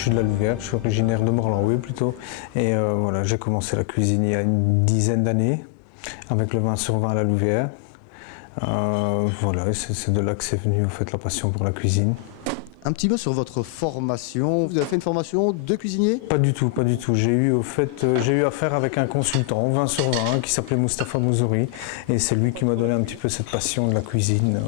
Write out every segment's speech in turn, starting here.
Je suis de la Louvière, je suis originaire de Morlanlouis plutôt. Et voilà, j'ai commencé la cuisine il y a une dizaine d'années, avec le 20 sur 20 à la Louvière. Voilà, c'est de là que c'est venu en fait la passion pour la cuisine. Un petit mot sur votre formation. Vous avez fait une formation de cuisinier? Pas du tout, pas du tout. J'ai eu affaire avec un consultant, 20 sur 20, qui s'appelait Mustapha Mouzouri. Et c'est lui qui m'a donné un petit peu cette passion de la cuisine.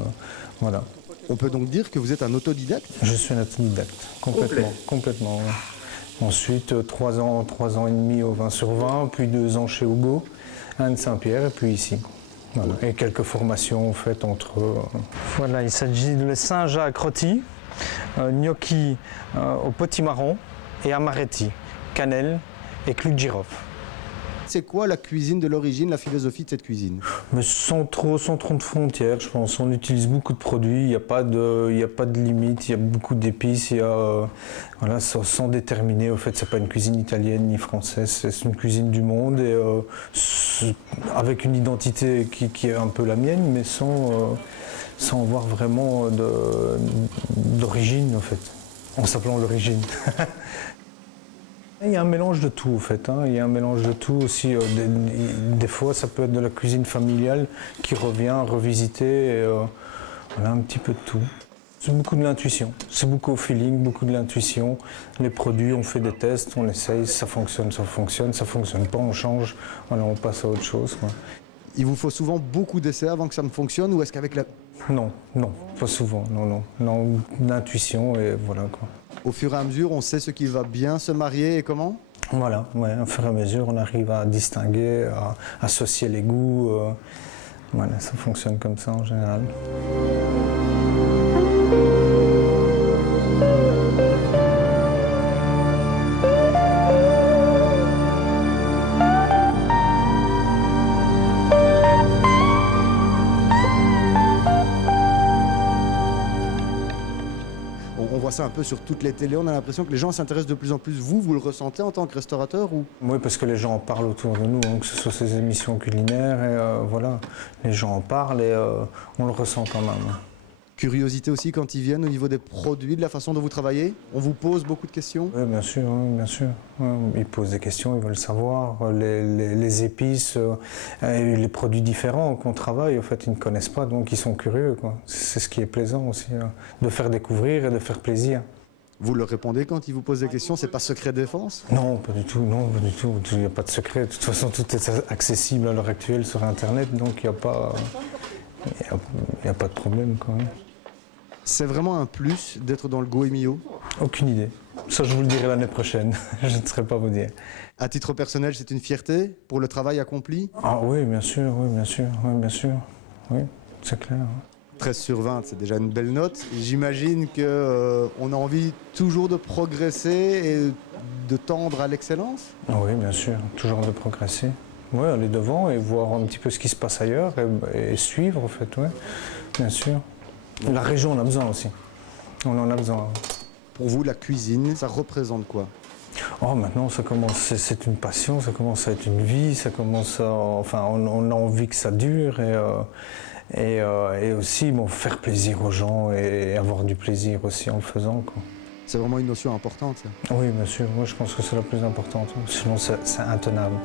Voilà. On peut donc dire que vous êtes un autodidacte? Je suis un autodidacte, complètement. Ouais. Ensuite, 3 ans et demi au 20 sur 20, puis 2 ans chez Hugo, Anne Saint-Pierre, et puis ici. Voilà. Et quelques formations faites entre eux. Voilà, il s'agit de Saint-Jacques rôti, gnocchi au potimarron et amaretti, cannelle et clou de girofle. C'est quoi la cuisine de l'origine, la philosophie de cette cuisine? Mais sans trop de frontières, je pense. On utilise beaucoup de produits, il n'y a pas de limite, il y a beaucoup d'épices, voilà, sans déterminer. Au fait, c'est pas une cuisine italienne ni française, c'est une cuisine du monde et avec une identité qui est un peu la mienne, mais sans avoir vraiment d'origine, en fait, en s'appelant l'origine. Il y a un mélange de tout, en fait. Il y a un mélange de tout aussi. Des fois, ça peut être de la cuisine familiale qui revient revisiter. Voilà, un petit peu de tout. C'est beaucoup de l'intuition. C'est beaucoup au feeling, beaucoup de l'intuition. Les produits, on fait des tests, on essaye. Ça fonctionne, ça fonctionne pas, on change. Voilà, on passe à autre chose, quoi. Il vous faut souvent beaucoup d'essais avant que ça ne fonctionne, ou est-ce qu'avec la... Non, pas souvent, non, l'intuition et voilà, quoi. Au fur et à mesure, on sait ce qui va bien se marier et comment? Voilà, ouais, au fur et à mesure, on arrive à distinguer, à associer les goûts. Voilà, ça fonctionne comme ça en général. On voit ça un peu sur toutes les télés, on a l'impression que les gens s'intéressent de plus en plus. Vous le ressentez en tant que restaurateur ou... Oui, parce que les gens en parlent autour de nous, que ce soit ces émissions culinaires, et voilà, les gens en parlent et on le ressent quand même. Curiosité aussi quand ils viennent au niveau des produits, de la façon dont vous travaillez? On vous pose beaucoup de questions? Oui, bien sûr, oui, bien sûr. Ouais, ils posent des questions, ils veulent savoir. Les épices et les produits différents qu'on travaille, en fait, ils ne connaissent pas, donc ils sont curieux, quoi. C'est ce qui est plaisant aussi, de faire découvrir et de faire plaisir. Vous leur répondez quand ils vous posent des questions, c'est pas secret défense? Non, pas du tout, non, pas du tout. Il n'y a pas de secret. De toute façon, tout est accessible à l'heure actuelle sur Internet, donc il n'y a pas de problème, quoi. C'est vraiment un plus d'être dans le Goemio? Aucune idée. Ça, je vous le dirai l'année prochaine. Je ne saurais pas vous dire. À titre personnel, c'est une fierté pour le travail accompli? Ah oui, bien sûr, oui, bien sûr, oui, bien sûr. Oui, c'est clair. 13 sur 20, c'est déjà une belle note. J'imagine qu'on a envie toujours de progresser et de tendre à l'excellence? Oui, bien sûr, toujours de progresser. Oui, aller devant et voir un petit peu ce qui se passe ailleurs et suivre, en fait, oui, bien sûr. La région, on a besoin aussi. On en a besoin. Pour vous, la cuisine, ça représente quoi? Oh, maintenant, c'est une passion, ça commence à être une vie, ça commence à, enfin, on a envie que ça dure et aussi faire plaisir aux gens et avoir du plaisir aussi en le faisant, quoi. C'est vraiment une notion importante, ça. Oui, bien sûr, moi je pense que c'est la plus importante, sinon c'est intenable.